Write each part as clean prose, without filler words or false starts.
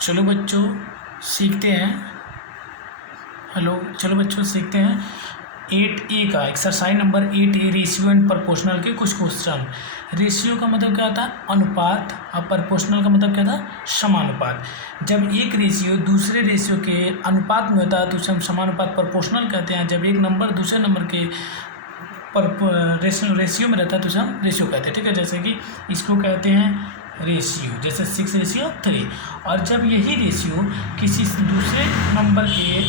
चलो बच्चों सीखते हैं। हेलो, चलो बच्चों सीखते हैं 8A का exercise number 8A ratio and proportional के कुछ क्वेश्चन। रेशियो का मतलब क्या होता है? अनुपात। और प्रोपोर्शनल का मतलब क्या था? समानुपात। जब एक रेशियो दूसरे रेशियो के अनुपात में होता है तो उसे हम समानुपात प्रोपोर्शनल कहते हैं। जब एक नंबर दूसरे नंबर के रेशियो में रहता है तो उसे हम रेशियो कहते हैं। ठीक है, जैसे कि इसको कहते हैं रेशियो, जैसे 6:3। और जब यही रेशियो किसी दूसरे नंबर के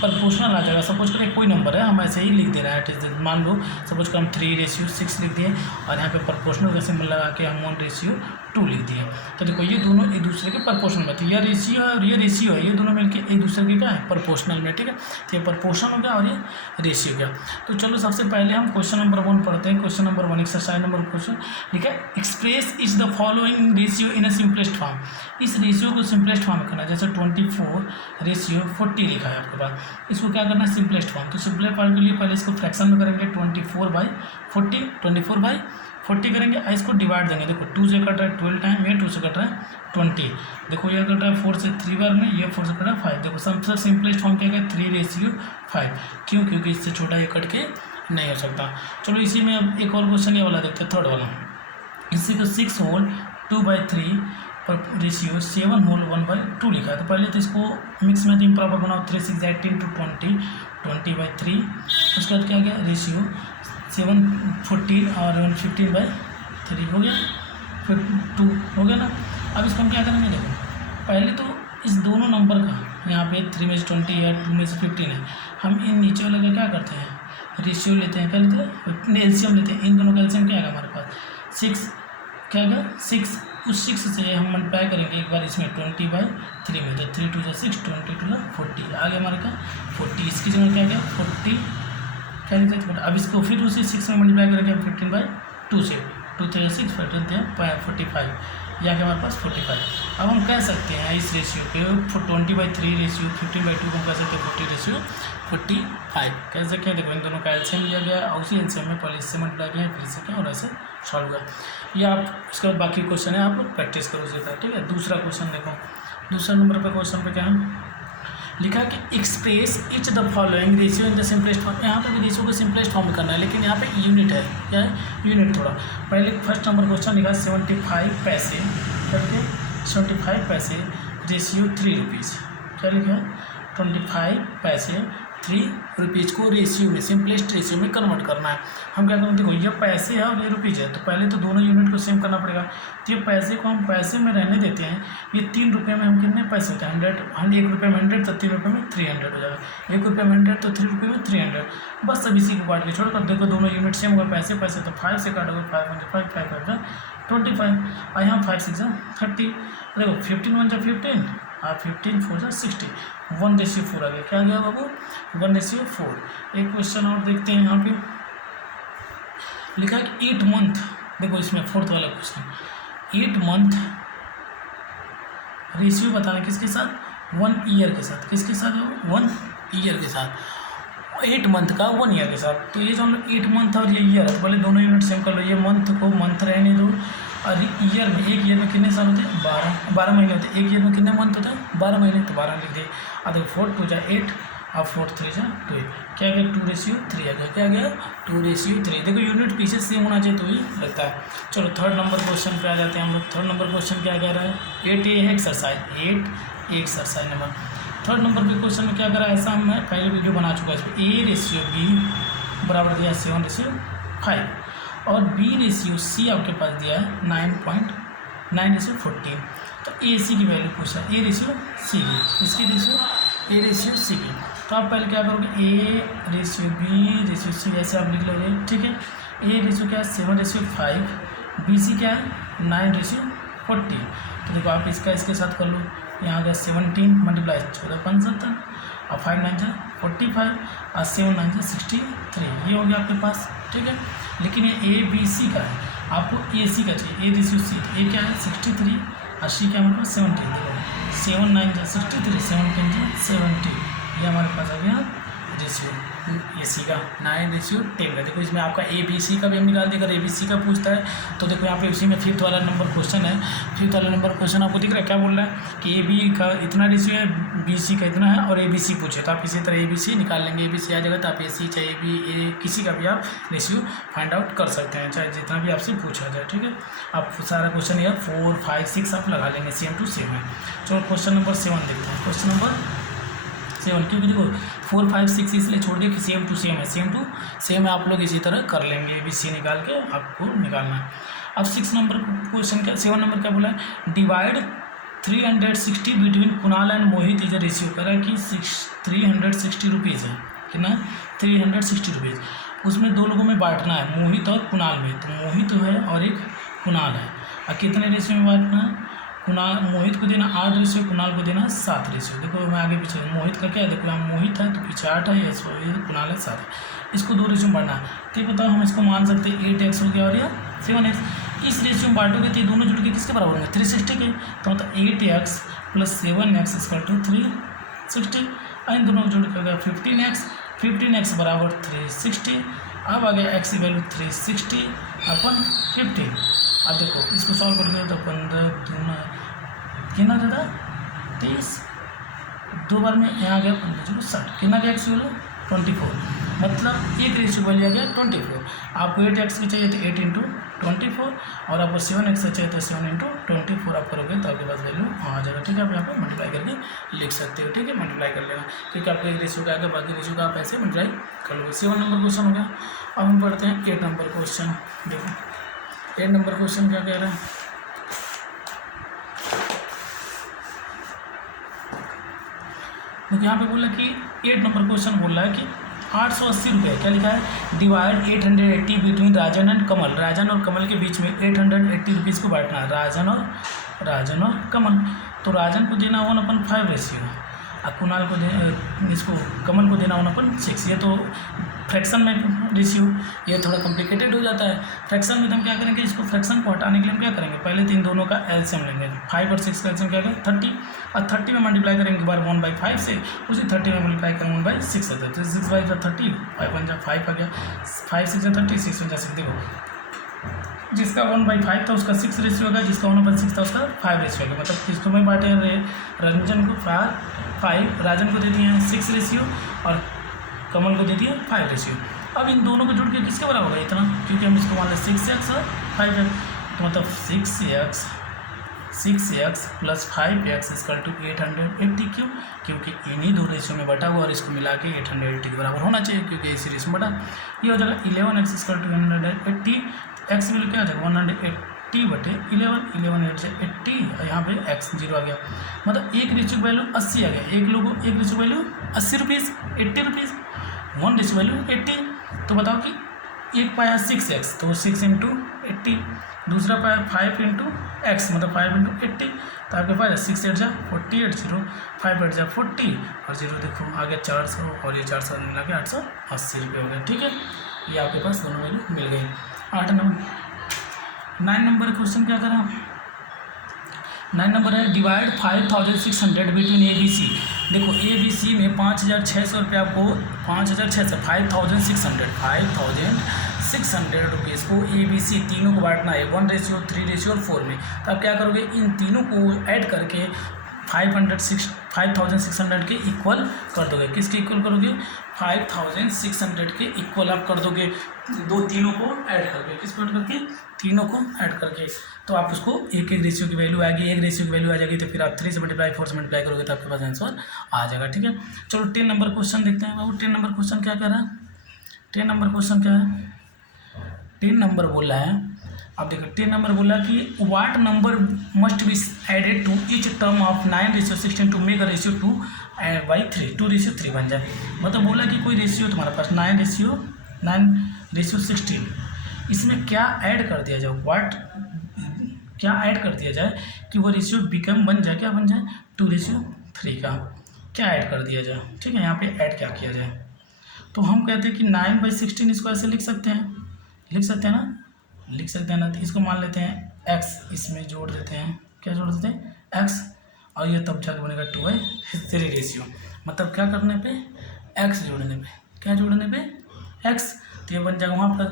प्रोपोर्शनल आ जाएगा, सपोज करें कोई नंबर है, हम ऐसे ही लिख दे रहे हैं, मान लो सपोज कर हम 3:6 लिख दिए और यहाँ पे प्रोपोर्शनल का सिंबल लगा के हम 1:2 लिख दिए। तो देखो ये दोनों एक दूसरे के प्रोपोर्शनल में, तो यह रेशियो है और ये रेशियो है, ये दोनों मिलकर एक दूसरे के क्या है? प्रोपोर्शनल में। ठीक है, तो ये प्रोपोर्शन हो गया और ये रेशियो हो गया। तो चलो सबसे पहले हम क्वेश्चन नंबर 1 पढ़ते हैं। Question number 1 exercise number question ठीक है, express is the following ratio in a simplest form. इस रेशियो को सिंपलेस्ट फॉर्म में करना है, जैसे 24:40 लिखा है आपके पास, इसको क्या करना है? Simplest form. तो सिंपलेस्ट फॉर्म के लिए पहले इसको फ्रैक्शन में करेंगे 24/40 करेंगे और इसको डिवाइड देंगे। देखो 2 से कट रहा है 12 टाइम, ये 2 से कट रहा है 20। देखो ये कट रहा है 4 से 3 बार में, ये 4 से कट रहा है 5। देखो सबसे सिंपलेस्ट फॉर्म क्या है? 3:5। क्यों? क्योंकि इससे छोटा ये कट के नहीं हो सकता। चलो इसी में अब एक और क्वेश्चन ये वाला देखते हैं, थर्ड वाला। इसी को 6 होल 2/3 पर रेशियो 7 होल 1/2 लिखा है। तो पहले तो इसको मिक्स में इम्प्रॉपर बनाओ। 3 6 18 to 20 20/3। उसके बाद क्या गया? रेशियो 7 14 और 15/3 हो गया, फिर 2 हो गया ना। अब इसको हम क्या करेंगे? देखो पहले तो इस दोनों नंबर का यहाँ पे 3 में से 20 है, 2 में से 15 है, हम इन नीचे वाले का क्या करते हैं? रेशियो लेते हैं। क्या लेते हैं? एलसीएम लेते हैं। इन दोनों का एलसीएम क्या आएगा हमारे पास? 6 क्या आएगा? 6। उस 6 से हम मल्टीप्लाई करेंगे एक बार इसमें 20/3 में, तो 3 2 6 20 2 40 आ गया हमारे का 40। इसकी जगह क्या गया? 40 क्या लिखते हैं? अब इसको फिर उसी 6 में मल्टीप्लाई करेंगे 15/2 से, 2 3 6 45 या कि हमारे पास 45। अब हम कह सकते हैं इस रेशियो पे 20/3 रेशियो 15/2 को हम कह सकते हैं 40:45 कह सकते हैं। देखो इन दोनों का एलसीएम लिया गया और उसी एलसीएम में पहले इससे मल्टीप्लाई किया फिर से क्या और ऐसे सॉल्व हुआ। ये आप इसके बाद बाकी क्वेश्चन है आप लोग प्रैक्टिस करो उसी का। ठीक है, दूसरा क्वेश्चन देखो। दूसरा नंबर पर क्वेश्चन पे क्या है लिखा कि express etch the following ratio in the simplest form. यहाँ पे भी रेशियो को सिंपलेस्ट फॉर्म में करना है, लेकिन यहाँ पे यूनिट है। क्या है? यूनिट। थोड़ा पहले फर्स्ट नंबर क्वेश्चन लिखा 75 पैसे करके 75 पैसे रेशियो 3 रुपीज़। क्या लिखा है? 25 पैसे 3 रुपीज़ को रेशियो में सिंपलेस्ट रेशियो में कन्वर्ट करना है। हम क्या करेंगे? देखो ये पैसे है और ये रुपीज़ है, तो पहले तो दोनों यूनिट को सेम करना पड़ेगा। तो ये पैसे को हम पैसे में रहने देते हैं। ये 3 रुपये में हम कितने पैसे होते हैं? 100। 1 रुपये में 100 तो 3 रुपये में 300 हो जाएगा। 1 रुपये में 100 तो 3 रुपये में 300। बस अब इसी को काट के छोड़कर देखो दोनों यूनिट सेम होगा। पैसे पैसे तो 5 से काटोगे 5 1 5 5 5 25 और यहाँ 5 6 30। देखो 15 1 15 और 15 4 60 1:4 आ गया। क्या आ गया बाबू? 1:4। एक क्वेश्चन और देखते हैं। यहाँ पे लिखा है कि 8 मंथ। देखो इसमें फोर्थ वाला क्वेश्चन 8 मंथ रेशियो बताना किसके साथ? 1 ईयर के साथ। किसके साथ है? 1 ईयर के साथ। 8 मंथ का 1 ईयर के साथ। तो ये जो हम लोग 8 मंथ और ये ईयर है, तो पहले दोनों यूनिट सेम कर लो। ये मंथ को मंथ रहने दो और ईयर में, एक ईयर में कितने साल होते हैं? 12 महीने होते हैं। एक ईयर में कितने मंथ होते हैं? 12 महीने, तो 12 लिख दिए। और देखो 4 2 8 और 4 3 2। क्या गया? 2:3 आ गया। क्या गया? 2:3। देखो यूनिट पीछे सेम होना चाहिए तो ही लगता है। चलो थर्ड नंबर क्वेश्चन पे आ जाते हैं हम लोग। थर्ड नंबर क्वेश्चन क्या कह रहा है? 8A है exercise. 8 exercise number third number पे क्वेश्चन में क्या कर रहा है? ऐसा मैं पहले वीडियो बना चुका है। इसमें A:B बराबर दिया है 7:5 और B:C आपके पास दिया है 9.9:14। तो AC की वैल्यू पूछा है। A:C की, इसकी रेशियो A:C की। तो आप पहले क्या करोगे? A:B:C ऐसे आप लिख लोगे। ठीक है, A क्या है? 7:5, BC क्या है? 9:14। तो देखो आप इसका इसके साथ कर लो। यहाँ आ गया 17 मल्टीप्लाई 14 75 और 5 9 45 और 7 9 63। ये हो गया आपके पास। ठीक है, लेकिन ये ABC का है, आपको AC का चाहिए। A:C। A क्या है? 63 और C क्या हमारे पास? 70। देखो 7 9 63 7 10 70। ये हमारे पास आ गया रेशियो ए सी का 9:10 का। देखो इसमें आपका ए बी सी का भी हम निकाल देगा, ए बी सी का पूछता है तो देखो यहाँ पे उसी में 5th वाला नंबर क्वेश्चन है। 5th वाला नंबर क्वेश्चन आपको दिख रहा है, क्या बोल रहा है कि ए बी का इतना रेशियो है, बी सी का इतना है और ए बी सी पूछे तो आप इसी तरह ए बी सी निकाल लेंगे। ए बी सी आ जाएगा तो आप ए सी चाहे ए बी ए किसी का भी आप रेशियो फाइंड आउट कर सकते हैं, चाहे जितना भी आपसे पूछा जाए। ठीक है, आप सारा क्वेश्चन ये 4, 5, 6 आप लगा लेंगे, सेम टू सेम है। चलो क्वेश्चन नंबर 7 देखते हैं। क्वेश्चन नंबर 7, क्योंकि देखो 4, 5, 6 इसलिए छोड़ दिया कि सेम टू सेम है, सेम टू सेम है, आप लोग इसी तरह कर लेंगे। ए बी सी निकाल के आपको निकालना है। अब 6 नंबर क्वेश्चन क्या, 7 नंबर क्या बोला है, divide 360 between Kunal and Mohit is a ratio. कह रहा है कि 360 रुपीज़ है, कितना 360 रुपीज़, उसमें 2 लोगों में बांटना है, मोहित और कुणाल में। तो मोहित है और एक कुणाल है, और कितने रेशियो में बांटना है, कुणाल मोहित को देना 8 रेशियो, कुणाल को देना 7 रेशियो। देखो मैं आगे पीछे, मोहित का क्या है, देखो यहाँ मोहित है तो पीछे 8 है, ये कुणाल है 7 है, इसको 2 रेशियो में बांटना है। तो बताओ हम इसको मान सकते हैं 8x हो गया और यह 7x। इस रेशियो में बांटोगे तो ये दोनों जुड़ के किसके बराबर होंगे, 360 के। तो मतलब 8x + 7x = 360, इन दोनों को जोड़ के हो गया 15x बराबर 360। अब आ गया x की वैल्यू 360/15। अब देखो इसको सॉल्व करेंगे तो 15 दूना कितना देता 30, 2 बार में यहाँ आ गया 15 60, कितना गया x की वैल्यू 24, मतलब एक रेशियो वैल्यू आ गया 24। आपको 8x की चाहिए तो 8 × 24 और आपको 7x चाहिए तो 7 × 24 आप करोगे तो आपके पास वैल्यू आ जाएगा। ठीक है, आप यहाँ पे मल्टीप्लाई करके लिख सकते हो। ठीक है, मल्टीप्लाई कर लेना, क्योंकि आपको एक रेशियो का आगे बाकी रेशियो का आप ऐसे मल्टीप्लाई कर लोगे। 7 नंबर क्वेश्चन हो गया। अब हम पढ़ते हैं 8 नंबर क्वेश्चन। देखो 8 नंबर क्वेश्चन क्या कह रहा है, देखो यहाँ पे बोला कि 8 नंबर क्वेश्चन बोल रहा है कि 880 रुपये, क्या लिखा है, डिवाइड 880 बिटवीन राजन एंड कमल। राजन और कमल के बीच में 880 रुपीज़ को बांटना है, राजन और कमल। तो राजन को देना 1/5 रेशियो, और कुणाल को इसको कमल को देना 1/6। ये तो फ्रैक्शन में रेशियो, ये थोड़ा कॉम्प्लिकेटेड हो जाता है। फ्रैक्शन में तो हम क्या करेंगे, इसको फ्रैक्शन को हटाने के लिए हम क्या करेंगे, पहले तो इन दोनों का एलसीएम लेंगे। 5 और 6 का एलसीएम क्या है 30, और 30 में मल्टीप्लाई करेंगे एक बार 1/5 से, उसी 30 में मल्टीप्लाई करेंगे 1/6 से, तो 6/30, 5 1 5 आ गया, 5 6 30, 6 1 6। देखो जिसका 1/5 था उसका 6 रेशियो होगा, जिसका 1/6 था उसका 5 रेशियो होगा। मतलब किसको में बांटे रंजन को 5, राजन को दे दिए हैं 6 रेशियो और कमल को दे दिए 5 रेशियो। अब इन दोनों को जोड़ के किसके बराबर होगा इतना, क्योंकि हम इसको मान लें 6x और 5x, तो मतलब 6x + 5x = 880। क्यों, क्योंकि इन्हीं 2 रेशियो में बटा हुआ और इसको मिला के 880 के बराबर होना चाहिए, क्योंकि इसी रेशियो में बटा। ये हो जाएगा 11x = 180, x वैल्यू क्या हो जाएगा 180/11, 11 8 से 80, और यहाँ पे x 0 आ गया, मतलब एक रेशियो वैल्यू 80 आ गया। एक ratio value 80 rupees, 80 rupees, 1 ratio value 80। तो बताओ कि एक पाया 6x, तो 6 × 80, दूसरा पाया 5 × x, मतलब 5 × 80, तो आपके पास 6 8 जा 48, 0 5 8 जा 40, और 0 देखो आ गया 400, और ये 400 मिला के 880 रुपये हो गया। ठीक है, ये आपके पास दोनों वैल्यू मिल गई। 9 नंबर क्वेश्चन क्या करा, 9 नंबर है, divide 5600 between A B C. देखो ए बी सी में 5600 रुपये आपको, 5600 5600 रुपीज़ को ए बी सी तीनों को बांटना है, 1 रेशियो 3 रेशियो और 4 में। तो आप क्या करोगे, इन तीनों को ऐड करके 5600 के इक्वल कर दोगे। किसके इक्वल करोगे, 5600 के इक्वल आप कर दोगे, तीनों को ऐड करके। किसको ऐड करके, तीनों को ऐड करके। तो आप उसको एक रेशियो की वैल्यू आएगी, एक रेशियो की वैल्यू आ जाएगी, तो फिर आप 3 से मल्टीप्लाई 4 से मल्टीप्लाई करोगे तो आपके पास आंसर आ जाएगा। ठीक है, चलो 10 नंबर क्वेश्चन देखते हैं। बाबू 10 नंबर क्वेश्चन क्या कह रहा है, 10 नंबर क्वेश्चन क्या है, 10 नंबर बोला है। अब देखो 10 नंबर बोला कि what number must be added to each term of 9:16 to make a ratio 2/3, 2:3 बन जाए। मतलब बोला कि कोई रेशियो तुम्हारे पास 9:16, इसमें क्या ऐड कर दिया जाए, क्या ऐड कर दिया जाए कि वो रेशियो बन जाए, क्या बन जाए 2:3 का, क्या ऐड कर दिया जाए। ठीक है, यहाँ पे ऐड क्या किया जाए, तो हम कहते हैं कि 9/16 इसको ऐसे लिख सकते हैं ना, तो इसको मान लेते हैं x, इसमें जोड़ देते हैं, क्या जोड़ देते हैं x, और ये तब जाके बनेगा 2/3 रेशियो। मतलब क्या करने पे एक्स जोड़ने पे, क्या जोड़ने पे एक्स, तो ये बन जाएगा वहाँ पर।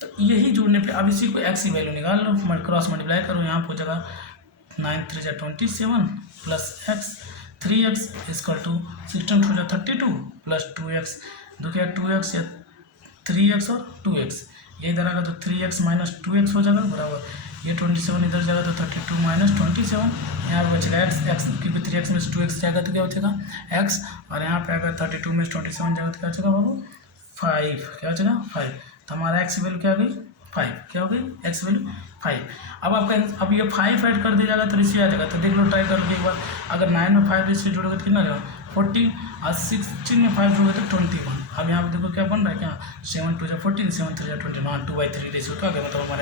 तो यही जोड़ने पे अब इसी को एक्स की वैल्यू निकाल लो, क्रॉस मल्टीप्लाई करो, यहाँ पर हो जाएगा 9 3 जा 27 plus x, 3x is equal to 16 2 जा 32 प्लस 2x, देखिए 2x या 3x और 2x, ये इधर आएगा तो 3x माइनस 2x हो जाएगा बराबर, ये 27 इधर जाएगा तो 32 माइनस 27, यहाँ पे बचेगा x, क्योंकि 3x में से 2x जाएगा तो क्या बचेगा x, और यहाँ पे आएगा 32 में से 27 जाएगा तो क्या बचेगा बाबू 5, क्या बचेगा 5, तो हमारा x वैल्यू क्या हो गई 5, क्या हो गई x वैल्यू 5। अब आपका अब ये 5 ऐड कर दिया जाएगा तो रेशियो आ जाएगा, तो देख लो ट्राई करके एक बार, अगर 9 में 5 रेशियो जोड़ोगे तो कितना जाएगा 40, और 16 में 5 जोड़ोगे तो 21। अब यहाँ पे देखो क्या बन रहा है, क्या 7 2 जा 14 7 3 जा 21, 2/3 रेशियो तो आ गया, मतलब हमारा